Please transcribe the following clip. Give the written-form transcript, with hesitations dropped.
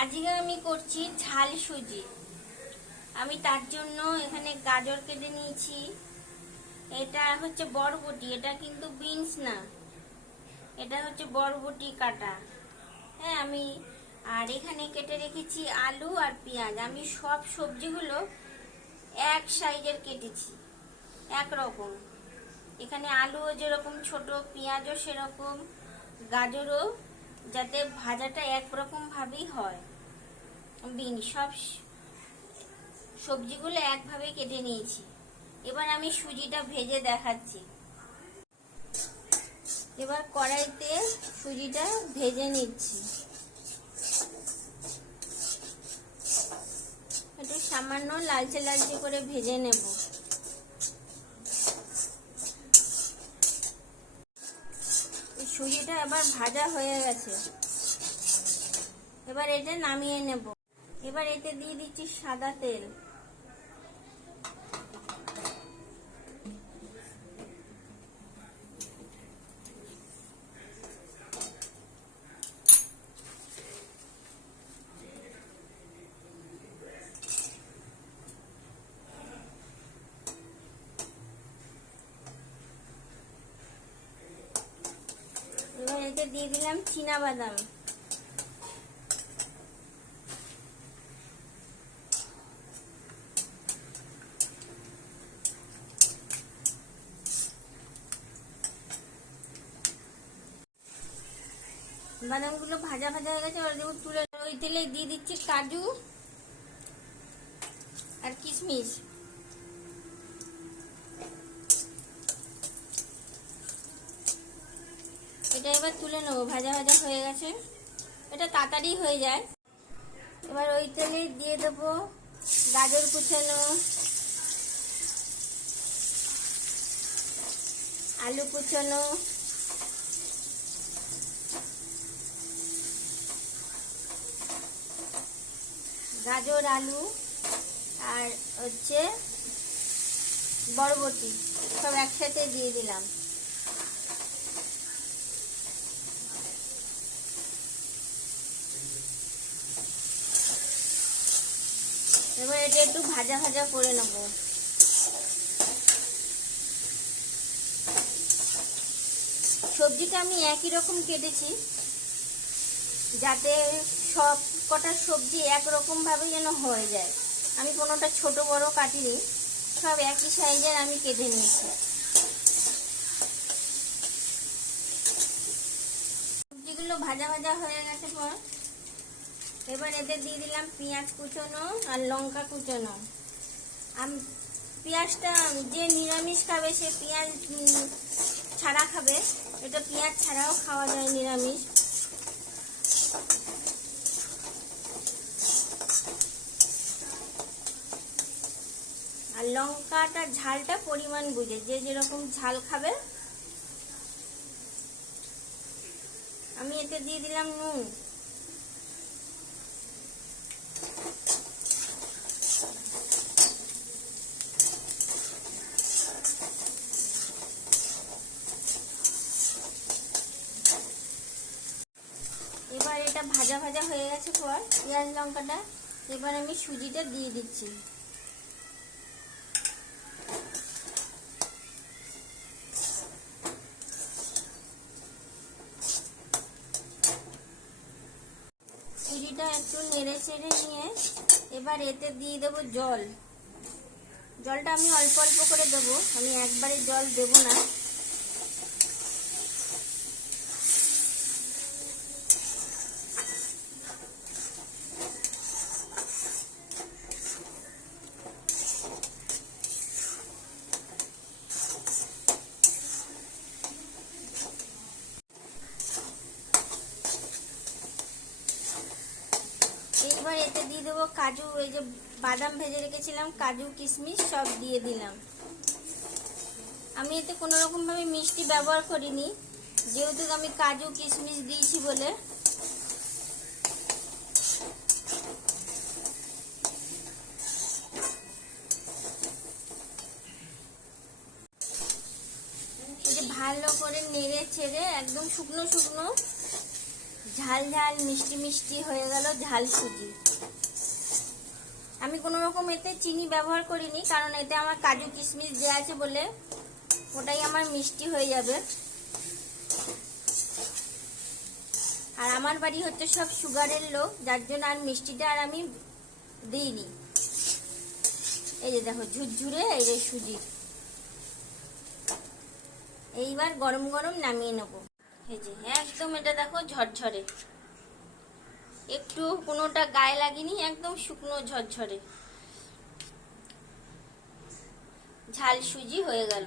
আজকে আমি করছি ঝাল সুজি। আমি তার জন্য এখানে গাজর কেটে নিয়েছি। এটা হচ্ছে বরবটি, এটা কিন্তু বিনস না, এটা হচ্ছে বরবটি কাটা। হ্যাঁ, আমি আর এখানে কেটে রেখেছি আলু আর পেঁয়াজ। আমি সব সবজিগুলো এক সাইজের কেটেছি, একরকম। এখানে আলুও যেরকম ছোট, পেঁয়াজও সেরকম, গাজরও, যাতে ভাজাটা একরকম ভাবেই হয়। সব সবজিগুলো একভাবে কেটে নিয়েছি। এবার আমি সুজিটা ভেজে দেখাচ্ছি। এবার কড়াইতে সুজিটা ভেজে নিচ্ছি, একটু সামান্য লালচে লালচে করে ভেজে নেব। সুজিটা এবার ভাজা হয়ে গেছে, এবার এটা নামিয়ে নেব। এবার এতে দিয়ে দিচ্ছি সাদা তেল। এবার এতে দিয়ে দিলাম চীনাবাদাম। বাদামগুলো ভাজা ভাজা হয়ে গেছে, তুলে ওই তেলে দিয়ে দিচ্ছি কাজু আর কিশমিশ। এটা এবার তুলে নেবো, ভাজা ভাজা হয়ে গেছে, এটা তাড়াতাড়ি হয়ে যায়। এবার ওই তেলে দিয়ে দেবো গাজর কুচানো, আলু কুচানো, গাজর, আলু আর হচ্ছে বরবটি সব একসাথে দিয়ে দিলাম। এবার এটা একটু ভাজা ভাজা করে নেব। সবজিটা আমি একই রকম কেটেছি, যাতে সব কটা সবজি একরকম ভাবে যেন হয়ে যায়। আমি কোনোটা ছোট বড় কাটিনি, সব একই সাইজের আমি কেটে নিয়েছি। সবজিগুলো ভাজা ভাজা হয়ে গেছে পর এবার এতে দিয়ে দিলাম পেঁয়াজ কুচনো আর লঙ্কা কুচনো। পেঁয়াজটা যে নিরামিষ খাবে সে পেঁয়াজ ছাড়া খাবে, এটা পেঁয়াজ ছাড়াও খাওয়া যায় নিরামিষ। আর লঙ্কাটা ঝালটা পরিমাণ বুঝে, যে যেরকম ঝাল খাবে। আমি এতে দিয়ে দিলাম নুন। এবার এটা ভাজা ভাজা হয়ে গেছে পর পেঁয়াজ লঙ্কাটা, এবার আমি সুজিটা দিয়ে দিচ্ছি। সুজিটা একটু নেড়ে চেড়ে নিয়ে এবার এতে দিয়ে দেবো জল। জলটা আমি অল্প অল্প করে দেবো, আমি একবারে জল দেব না। এবার এতে দিয়ে দেবো কাজু, এই যে বাদাম ভেজে রেখেছিলাম, কাজু কিশমিশ সব দিয়ে দিলাম। আমি এতে কোনো রকম ভাবে মিষ্টি ব্যবহার করিনি, যেহেতু আমি কাজু কিশমিশ দিয়েছি বলে। এই যে ভালো করে নেড়ে ছেড়ে একদম শুকনো শুকনো ঝাল ঝাল মিষ্টি মিষ্টি হয়ে গেল ঝাল সুজি। আমি কোনো রকম এতে চিনি ব্যবহার করিনি, কারণ এতে আমার কাজু কিশমিশ দেওয়া আছে বলে ওটাই আমার মিষ্টি হয়ে যাবে। আর আমার বাড়ি হচ্ছে সব সুগারের লোক, যার জন্য আর মিষ্টিটা আর আমি দিইনি। এই যে দেখো ঝুরঝুরে এই যে সুজি। এইবার গরম গরম নামিয়ে নেব। এই যে একদম এটা দেখো ঝরঝরে, একটু কোনোটা গায়ে লাগেনি, একদম শুকনো ঝরঝরে ঝাল সুজি হয়ে গেল।